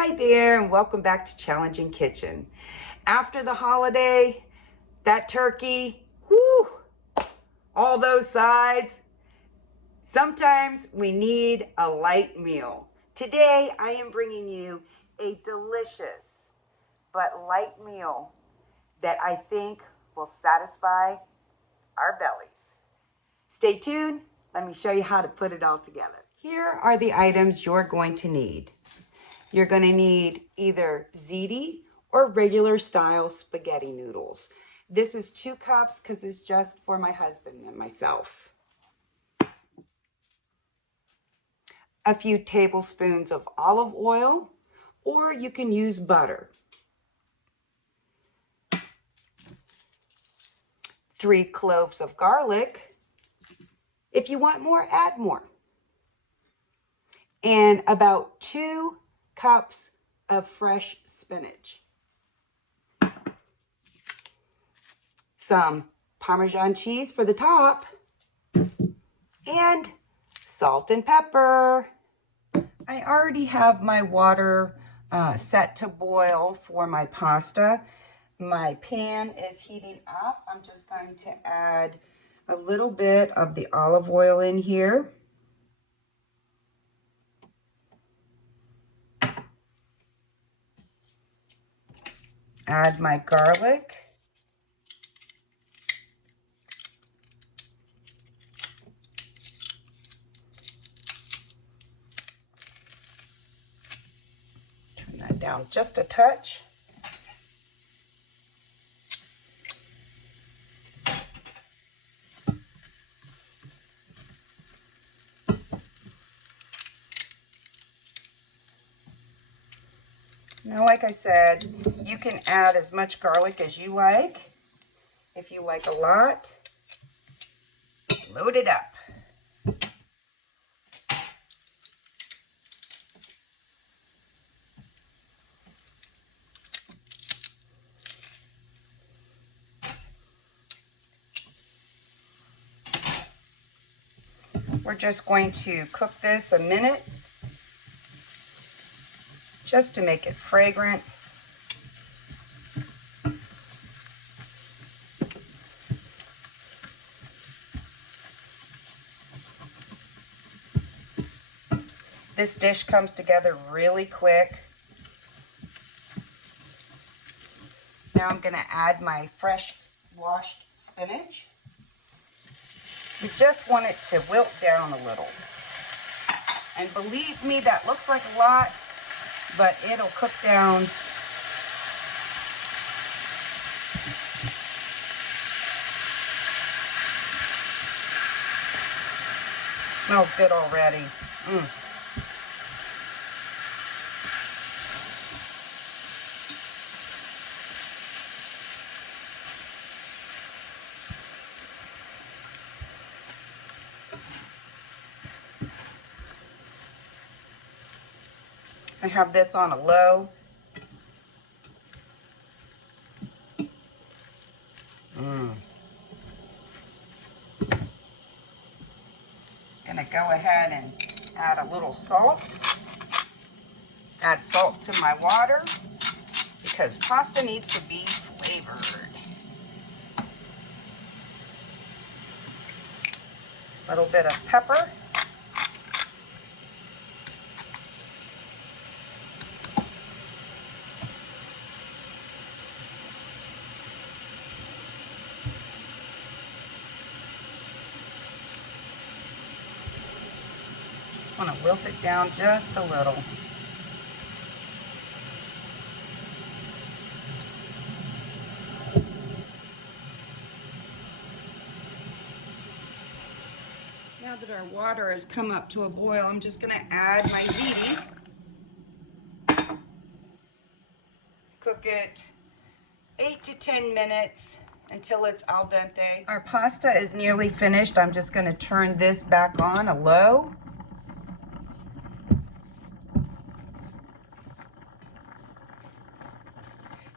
Hi there, and welcome back to Challenging Kitchen. After the holiday, that turkey, whoo, all those sides, sometimes we need a light meal. Today, I am bringing you a delicious but light meal that I think will satisfy our bellies. Stay tuned. Let me show you how to put it all together. Here are the items you're going to need. You're going to need either ziti or regular style spaghetti noodles. This is 2 cups because it's just for my husband and myself. A few tablespoons of olive oil, or you can use butter. 3 cloves of garlic. If you want more, add more. And about 2 cups of fresh spinach. Some Parmesan cheese for the top. And salt and pepper. I already have my water set to boil for my pasta. My pan is heating up. I'm just going to add a little bit of the olive oil in here. Add my garlic. Turn that down just a touch. Now, like I said, you can add as much garlic as you like. If you like a lot, load it up. We're just going to cook this a minute just to make it fragrant. This dish comes together really quick. Now I'm going to add my fresh washed spinach. We just want it to wilt down a little. And believe me, that looks like a lot, but it'll cook down. Smells good already. I have this on a low. Gonna go ahead and add a little salt. Add salt to my water because pasta needs to be flavored. A little bit of pepper. Just want to wilt it down just a little. Now that our water has come up to a boil, I'm just going to add my ziti. Cook it 8 to 10 minutes until it's al dente. Our pasta is nearly finished. I'm just going to turn this back on a low.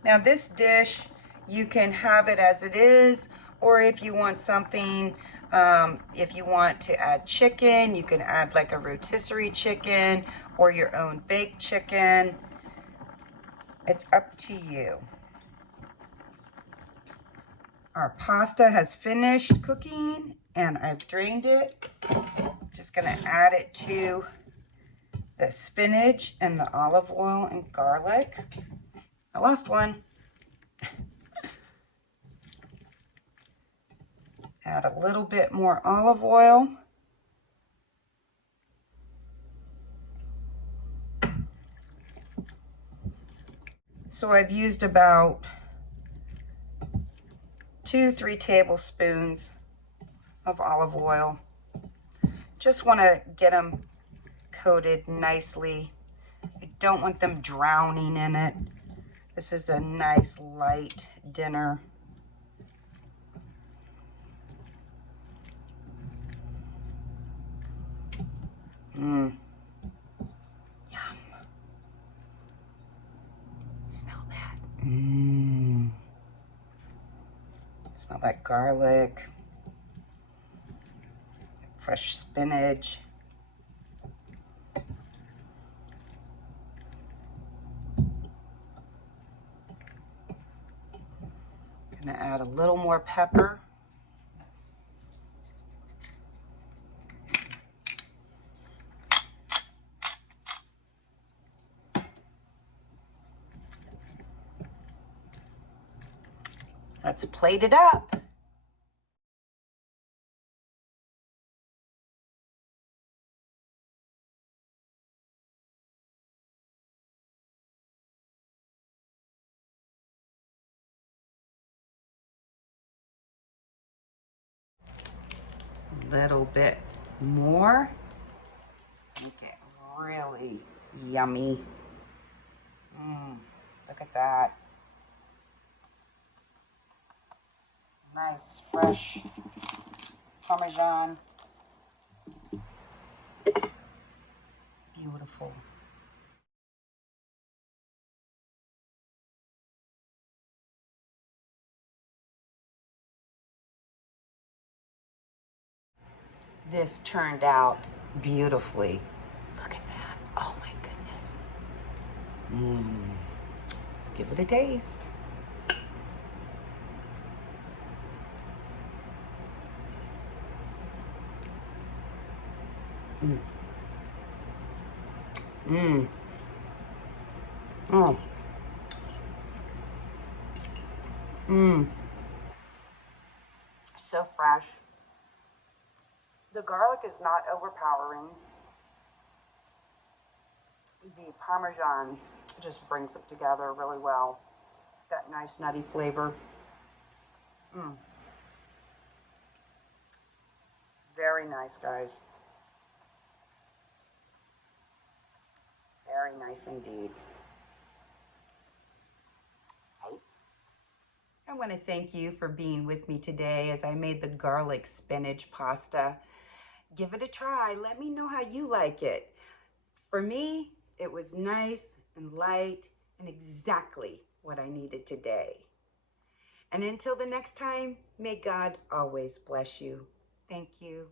Now this dish, you can have it as it is, or if you want something, if you want to add chicken, you can add like a rotisserie chicken or your own baked chicken. It's up to you. Our pasta has finished cooking and I've drained it. Just gonna add it to the spinach and the olive oil and garlic. I lost one. Add a little bit more olive oil. So I've used about 2-3 tablespoons of olive oil. Just want to get them coated nicely. I don't want them drowning in it. This is a nice light dinner. Yum. Smell that. Smell that garlic. Fresh spinach. Gonna add a little more pepper. Let's plate it up. A little bit more. Make it really yummy. Look at that. Nice, fresh Parmesan. Beautiful. This turned out beautifully. Look at that. Oh my goodness. Let's give it a taste. Oh. So fresh. The garlic is not overpowering. The Parmesan just brings it together really well. That nice nutty flavor. Very nice, guys. Very nice indeed. I want to thank you for being with me today as I made the garlic spinach pasta. Give it a try. Let me know how you like it. For me, it was nice and light and exactly what I needed today. And until the next time, may God always bless you. Thank you.